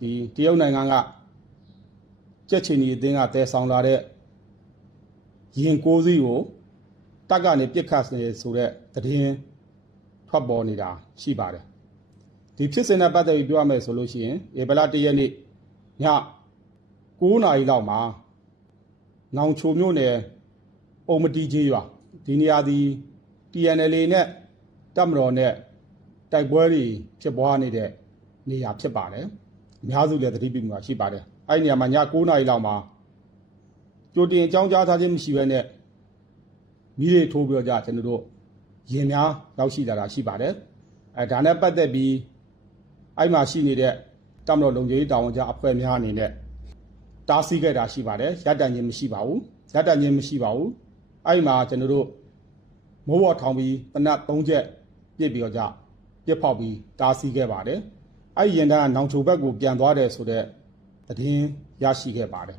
ဒီတရုတ်နိုင်ငံကကြက်ချင်ကြီးအသင်းကတဲဆောင်လာတဲ့ရင်ကိုးစီးကိုတက်ကနေပြစ်ခတ်နေဆိုတဲ့သတင်းထွက်ပေါ်နေတာရှိပါတယ်ဒီဖြစ်စဉ်နဲ့ပတ်သက်ပြီးပြောရမယ်ဆိုလို့ရှိရင်ဧပြီလ၁ရက်နေ့ည9နာရီလောက်မှာနောင်ချိုမြို့နယ်အုံမတီကြီးရွာဒီနေရာဒီ TNL နဲ့တပ်မတော်နဲ့တိုက်ပွဲတွေဖြစ်ပွားနေတဲ့နေရာဖြစ်ပါတယ် အများစုလည်းသတိပြုမှာရှိပါတယ်အဲ့ဒီနေရာမှာည9နာရီလောက်မှာကြိုတင်အကြောင်းကြားထားခြင်းမရှိဘဲနဲ့မိတွေထိုးပြီးတော့ကြကျွန်တော်တို့ရင်များရောက်ရှိလာတာရှိပါတယ်အဲဒါနဲ့ပတ်သက်ပြီးအဲ့မှာရှိနေတဲ့တပ်မတော်လုံခြုံရေးတာဝန်ကျအဖွဲ့များအနေနဲ့တားဆီးခဲ့တာရှိပါတယ်ရပ်တန့်ခြင်းမရှိပါဘူးရပ်တန့်ခြင်းမရှိပါဘူးအဲ့မှာကျွန်တော်တို့မိုးပေါ်ထောင်ပြီးတနတ်၃ချက်ပြစ်ပြီးတော့ကြပြစ်ဖောက်ပြီးတားဆီးခဲ့ပါတယ်။ အဲ့ဒီရင်တန်းကနောင်ချိုဘက်ကိုပြန်သွားတယ်ဆိုတော့သတင်းရရှိခဲ့ပါတယ်